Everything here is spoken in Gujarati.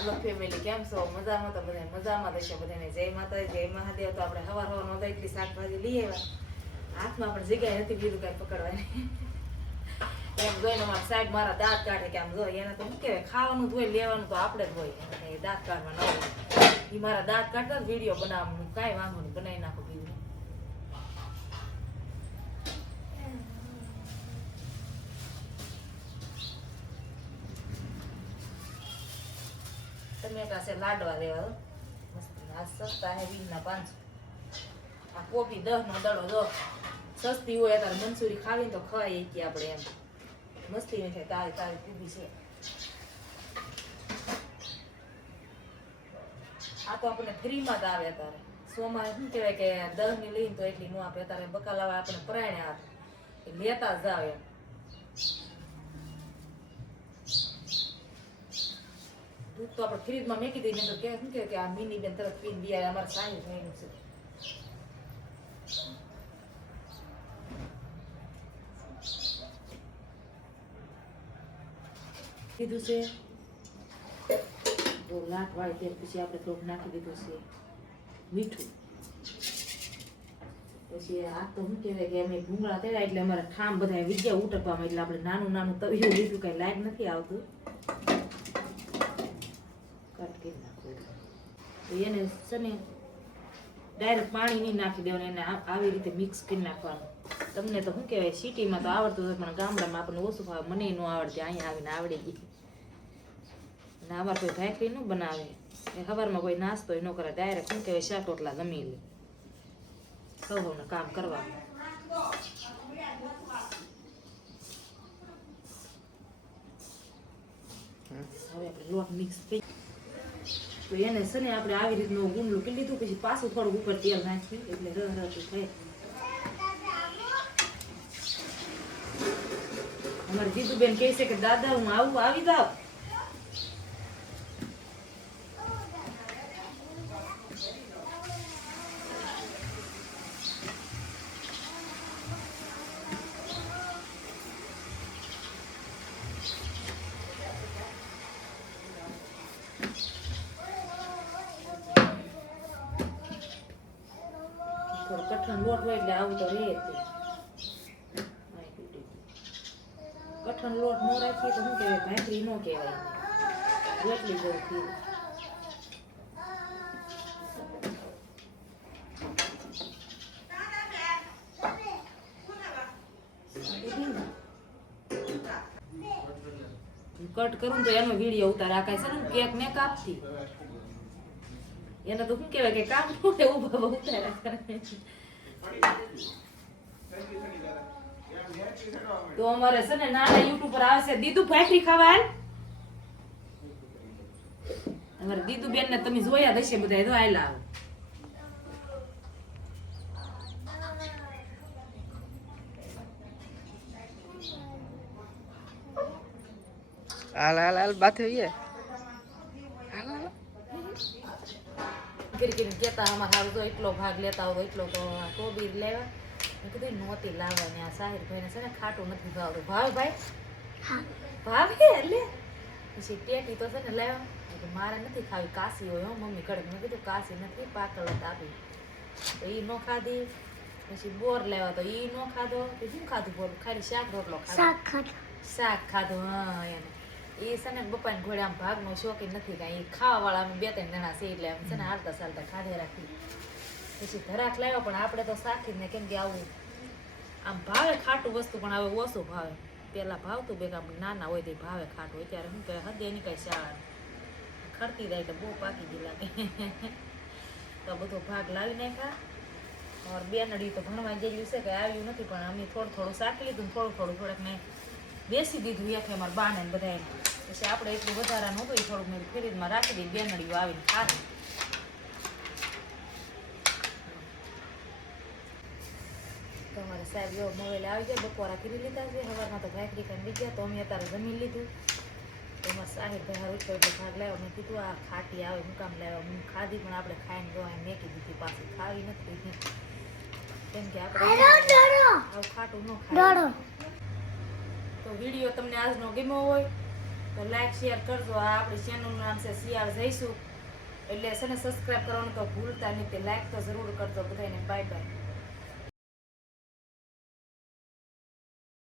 હાલો ફેમિલી, કેમ છો? મજામાં? તો બધા મજામાં થશે. બધાને જય માતાજી, જય મહાદેવ. તો આપણે હવાર હવારમાં તો એટલી શાકભાજી લઈ આવ્યા, હાથમાં પણ જગ્યાએ નથી બીજું કઈ પકડવાની. એમ જોઈને મારા સાહેબ મારા દાંત કાઢે કે આમ જોઈએ એને તો શું કહેવાય, ખાવાનું જ હોય, લેવાનું તો આપણે જ હોય, એ દાંત કાઢવા ન હોય. એ મારા દાંત કાઢતા વિડીયો બનાવવાનું કાંઈ વાંધો નહીં, બનાવી નાખો બીજું. ટમેટા છે લાડવા લેવા, મસ્ત. આ સસ્તા હે 20 ના 5. આ કોબી 10 નો દડો જો સસ્તી હોય ત્યારે મંચુરી ખાવીને તો ખવાય કે આપણે એમ મસ્તી નથી. તારી તારી કોબી છે. આ તો આપણે ફ્રીમાં જ આવે તારે સોમાં શું કહેવાય કે 10 ની લઈને તો એટલી ન આપે. તારે બકાલાવા આપણે પરાયણે આપે લેતા જ આવે. દૂધ તો આપણે ફ્રીજમાં મેકી દઈએ તો કે શું કે આ મિની બેન તરત પીને બી આવે. અમારે 60 મહિનું છે. કીધું છે તો લાટ વાળી તે પછી આપણે થોડુંક નાખી દીધું છે મીઠું. પછી આ તો શું કહેવાય કે અમે ભૂંગળા થયા એટલે અમારા ઠામ બધા વિજ્ઞા ઉટકવામાં, એટલે આપણે નાનું નાનું તવિયું લીધું, કઈ લાઈટ નથી આવતું. કટ કરી નાખવું એને છે ને ડાયરેક્ટ પાણી નહીં નાખી દેવાનું, એને આવી રીતે મિક્સ કરી નાખવાનું. તમને તો શું કહેવાય સિટીમાં તો આવડતું હોય પણ ગામડામાં આપણને ઓછું ભાવે. મને ન આવડતી, અહીંયા આવીને આવડી ગઈ. અને આવા કોઈ ભાખરી ન બનાવે, સવારમાં કોઈ નાસ્તો ન કરે, ડાયરેક્ટ શું કહેવાય શાક રોટલા જમી લે. સૌને કામ કરવાનું. હવે આપણે લોટ મિક્સ થઈ તો એને છે ને આપણે આવી રીતનું ગુંડલું કરી લીધું. પછી પાછું થોડુંક ઉપર તેલ નાખ્યું એટલે રહતું થાય. અમારે જીતુબેન કહે છે કે દાદા હું આવું, આવી જાવ. થોડો કઠણ લોટ હોય એટલે આવું તો રહે. કઠણ લોટ ન રાખીએ તો શું કહેવાય ભાખરી ન કહેવાય, રોટલી જેવું થયું. કટ કરું તો એનો વિડીયો ઉતાર આ કાંઈ છે ને કેક ને કાપતી એને તો શું કહેવાય કે કામ ઉભા ઉતાર્યા કરે. તો અમારે છે ને નાના યુટ્યુબ પર આવે છે દીદુ ભાખરી ખાવા. અમારે દીદુ બેન ને તમે જોયા દશે બધા તો આયલા આવે. હાલ હાલ હાલ બાથે યે કરી કરીને કહેતા અમારે હારું તો એટલો ભાગ લેતા હોય એટલો તો કોબી લેવા. મેં કીધું નહોતી લાવવાની. આ સાહિર ભાઈને છે ને ખાટું નથી ભાવતું. ભાવે ભાઈ? ભાવે એટલે પછી ટેટી તો છે ને લેવા. મારે નથી ખાવી, કાશી હોય હો મમ્મી કડક. મેં કીધું કાશી નથી, પાકળ જ આપી તો એ ન ખાધી. પછી બોર લેવા તો એ ન ખાધો. શું ખાધું બોર? ખાલી શાક રોટલો ખાધો. શાક ખાધું. હા એને એ છે ને બપાને ઘોડે આમ ભાગનો શોખીન નથી કાંઈ. એ ખાવાવાળા અમે 2-3 જણા છે એટલે આમ છે ને હાલતા ચાલતા ખાધે રાખી. પછી ધરાક લાવ્યા પણ આપણે તો સાખી ને કેમ કે આવું આમ ભાવે ખાટું વસ્તુ પણ હવે ઓછું ભાવે. પેલા ભાવતું ભેગા નાના હોય તો ભાવે ખાટું. અત્યારે શું કહે હદે એની કઈ શાળા ખરતી જાય તો બહુ પાકી ગઈ લાગે. તો બધો ભાગ લાવી નાખ્યા. ઓર બેનડી તો ભણવા ગયેલું છે કે આવ્યું નથી પણ અમે થોડું થોડું શાકી લીધું, થોડું થોડુંક ને બેસી દીધું એક અમારે બાને બધા. પછી આપણે એટલું વધારા નહોતું એ થોડુંક મેં ફ્રીજમાં રાખી દઈ. બેનડીઓ આવીને ખાધી. તમારે સાહેબ એવો મોબાઈલ આવી જાય. બપોરા કરી લીધા છે, સવારમાં તો ભાખરી ખાઈને લઈ ગયા. તો અમે અત્યારે જમી લીધું. તો અમારે સાહેબ ભાઈ હારું એટલો ભાગ લાવ્યો. મેં કીધું આ ખાટી આવે હું કામ લાવ્યા. હું ખાધી પણ આપણે ખાઈને જોવા મેકી દીધી, પાછી ખાવી નથી કેમ કે આપણે આવું ખાટું ન ખાય. તો વિડીયો તમને આજનો ગમ્યો હોય તો લાઈક શેર કરજો. આ આપણી ચેનલનું નામ છે શિયાળ જઈશું, એટલે છે ને સબસ્ક્રાઈબ કરવાનું તો ભૂલતા નહીં. તે લાઈક તો જરૂર કરજો બધાને. Bye bye.